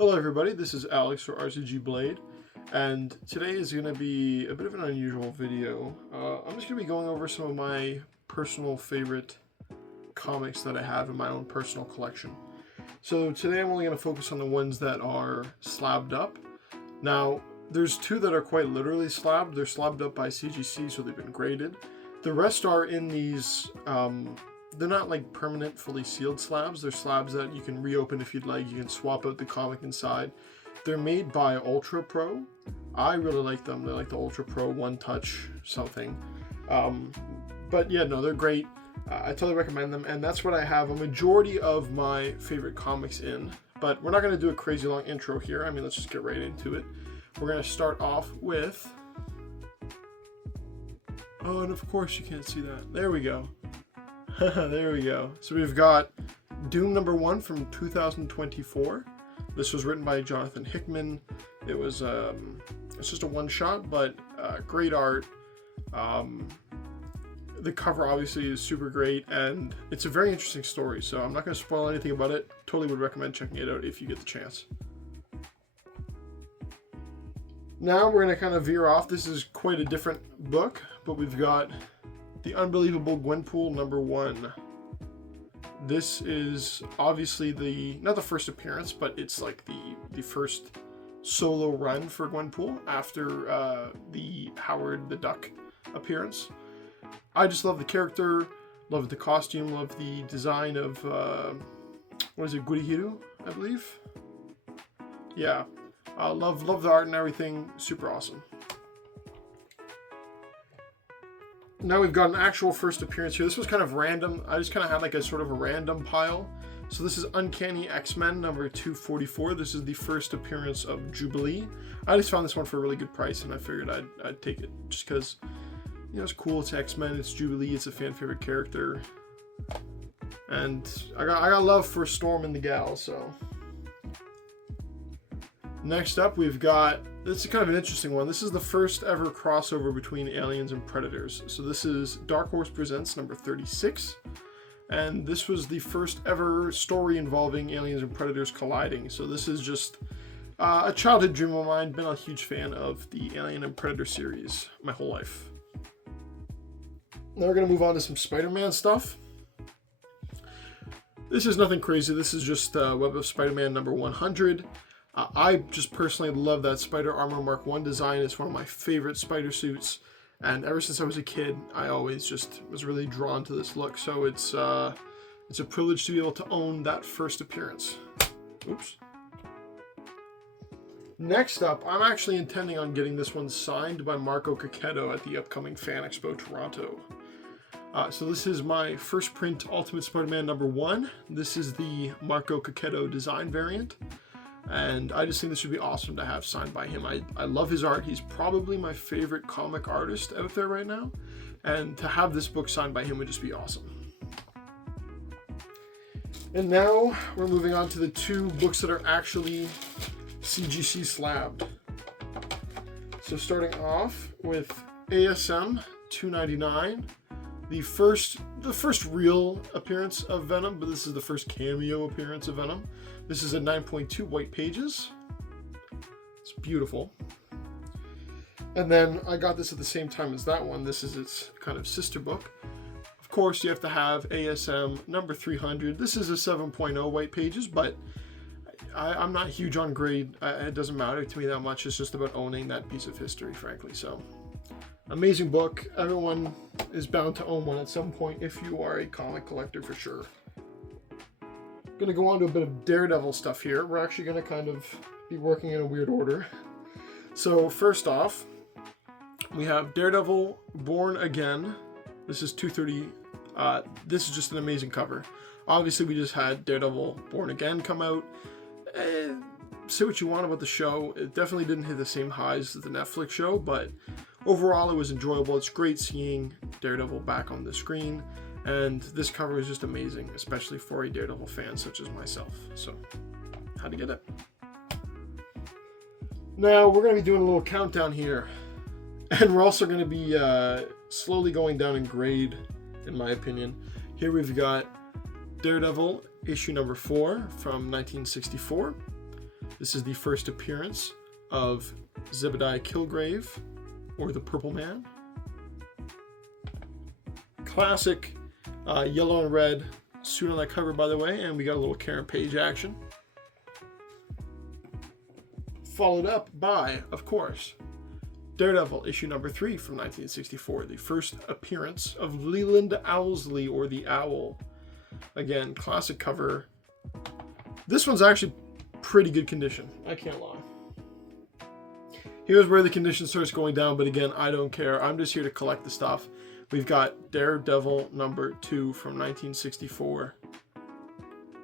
Hello everybody, this is Alex for RCG Blade, and today is going to be a bit of an unusual video. I'm just going to be going over some of my personal favorite comics that I have in my own personal collection. So today I'm only going to focus on the ones that are slabbed up. Now, there's two that are quite literally slabbed. They're slabbed up by CGC, so they've been graded. The rest are in these, they're not like permanent, fully sealed slabs. They're slabs that you can reopen if you'd like. You can swap out the comic inside. They're made by Ultra Pro. I really like them. They're like the Ultra Pro One Touch something. But yeah, no, they're great. I totally recommend them. And that's what I have a majority of my favorite comics in. But we're not going to do a crazy long intro here. I mean, let's just get right into it. We're going to start off with... Oh, and of course you can't see that. There we go. There we go. So we've got Doom #1 from 2024. This was written by Jonathan Hickman. It was it's just a one-shot, but great art. The cover obviously is super great, and it's a very interesting story. So I'm not going to spoil anything about it. Totally would recommend checking it out if you get the chance. Now we're going to kind of veer off. This is quite a different book, but we've got The Unbelievable Gwenpool #1. This is obviously not the first appearance, but it's like the first solo run for Gwenpool after the Howard the Duck appearance. I just love the character, love the costume, love the design of, what is it, Gurihiru, I believe? Yeah, love the art and everything, super awesome. Now we've got an actual first appearance here. This was kind of random. I just kind of had like a sort of a random pile. So this is Uncanny X-Men #244. This is the first appearance of Jubilee. I just found this one for a really good price, and I figured I'd take it just because, you know, it's cool. It's X-Men. It's Jubilee. It's a fan favorite character, and I got love for Storm and the Gal. So next up, we've got, this is kind of an interesting one. This is the first ever crossover between aliens and predators. So this is Dark Horse Presents #36. And this was the first ever story involving aliens and predators colliding. So this is just a childhood dream of mine. Been a huge fan of the Alien and Predator series my whole life. Now we're going to move on to some Spider-Man stuff. This is nothing crazy. This is just Web of Spider-Man #100. I just personally love that Spider Armor Mark 1 design. It's one of my favorite spider suits, and ever since I was a kid, I always just was really drawn to this look. So it's a privilege to be able to own that first appearance. Oops. Next up, I'm actually intending on getting this one signed by Marco Cacchetto at the upcoming Fan Expo Toronto. So this is my first print Ultimate Spider-Man #1. This is the Marco Cacchetto design variant. And I just think this would be awesome to have signed by him. I love his art. He's probably my favorite comic artist out there right now. And to have this book signed by him would just be awesome. And now we're moving on to the two books that are actually CGC slabbed. So starting off with ASM 299. The first real appearance of Venom, but this is the first cameo appearance of Venom. This is a 9.2 white pages. It's beautiful. And then I got this at the same time as that one. This is its kind of sister book. Of course, you have to have ASM #300. This is a 7.0 white pages, but I'm not huge on grade. It doesn't matter to me that much. It's just about owning that piece of history, frankly. So, amazing book. Everyone is bound to own one at some point if you are a comic collector for sure. Going to go on to a bit of Daredevil stuff here. We're actually going to kind of be working in a weird order. So first off, we have Daredevil Born Again. This is 230. This is just an amazing cover. Obviously, we just had Daredevil Born Again come out. Say what you want about the show. It definitely didn't hit the same highs as the Netflix show, but overall it was enjoyable. It's great seeing Daredevil back on the screen. And this cover is just amazing, especially for a Daredevil fan such as myself. So, how to get it. Now, we're going to be doing a little countdown here. And we're also going to be slowly going down in grade, in my opinion. Here we've got Daredevil issue #4 from 1964. This is the first appearance of Zebediah Kilgrave, or the Purple Man. Classic yellow and red suit on that cover, by the way, and we got a little Karen Page action. Followed up by, of course, Daredevil, issue number 3 from 1964, the first appearance of Leland Owlsley, or the Owl. Again, classic cover. This one's actually pretty good condition, I can't lie. Here's where the condition starts going down, but again, I don't care. I'm just here to collect the stuff. We've got Daredevil number 2 from 1964.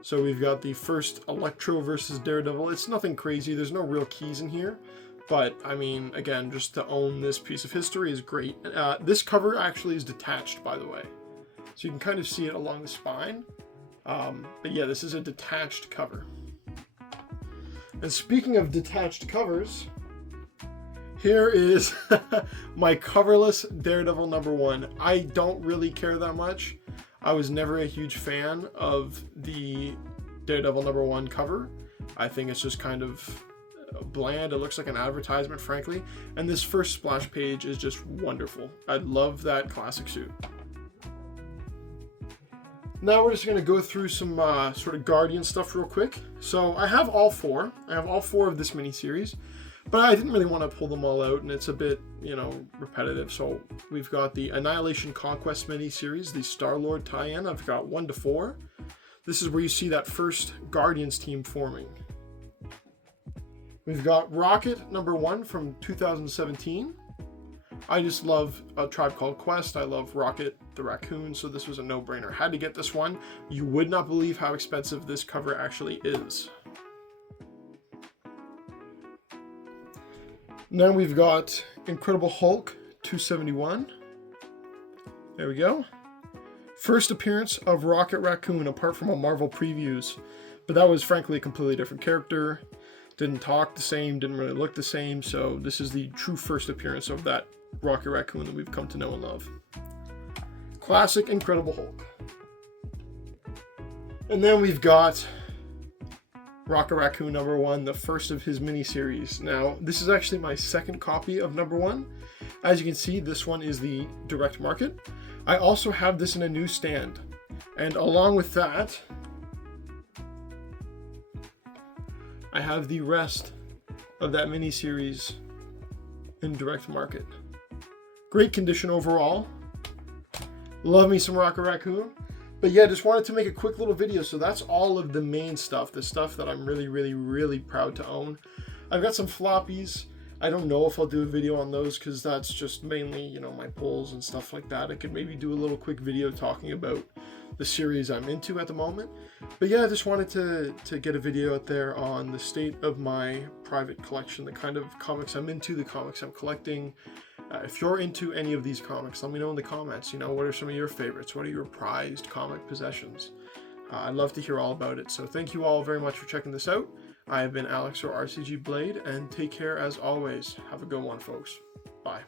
So we've got the first Electro versus Daredevil. It's nothing crazy. There's no real keys in here. But, I mean, again, just to own this piece of history is great. This cover actually is detached, by the way. So you can kind of see it along the spine. But yeah, this is a detached cover. And speaking of detached covers, here is my coverless Daredevil number 1. I don't really care that much. I was never a huge fan of the Daredevil number 1 cover. I think it's just kind of bland. It looks like an advertisement, frankly. And this first splash page is just wonderful. I love that classic suit. Now we're just going to go through some sort of Guardian stuff real quick. So I have all 4. I have all 4 of this miniseries. But I didn't really want to pull them all out, and it's a bit, you know, repetitive. So we've got the Annihilation Conquest miniseries, the Star-Lord tie-in. I've got 1 to 4. This is where you see that first Guardians team forming. We've got Rocket number 1 from 2017. I just love A Tribe Called Quest. I love Rocket the Raccoon, so this was a no-brainer. Had to get this one. You would not believe how expensive this cover actually is. Then we've got Incredible Hulk 271. There we go. First appearance of Rocket Raccoon, apart from a Marvel previews. But that was frankly a completely different character. Didn't talk the same, didn't really look the same. So this is the true first appearance of that Rocket Raccoon that we've come to know and love. Classic Incredible Hulk. And then we've got Rocket Raccoon number 1, the first of his miniseries. Now, this is actually my second copy of number 1. As you can see, this one is the direct market. I also have this in a newsstand. And along with that, I have the rest of that miniseries in direct market. Great condition overall. Love me some Rocket Raccoon. But yeah, just wanted to make a quick little video. So that's all of the main stuff, the stuff that I'm really, really, really proud to own. I've got some floppies. I don't know if I'll do a video on those because that's just mainly, you know, my pulls and stuff like that. I could maybe do a little quick video talking about the series I'm into at the moment. But yeah, I just wanted to get a video out there on the state of my private collection, the kind of comics I'm into, the comics I'm collecting. If you're into any of these comics, let me know in the comments. You know, what are some of your favorites? What are your prized comic possessions? I'd love to hear all about it. So thank you all very much for checking this out. I have been Alex, or RCG Blade, and take care as always. Have a good one, folks. Bye.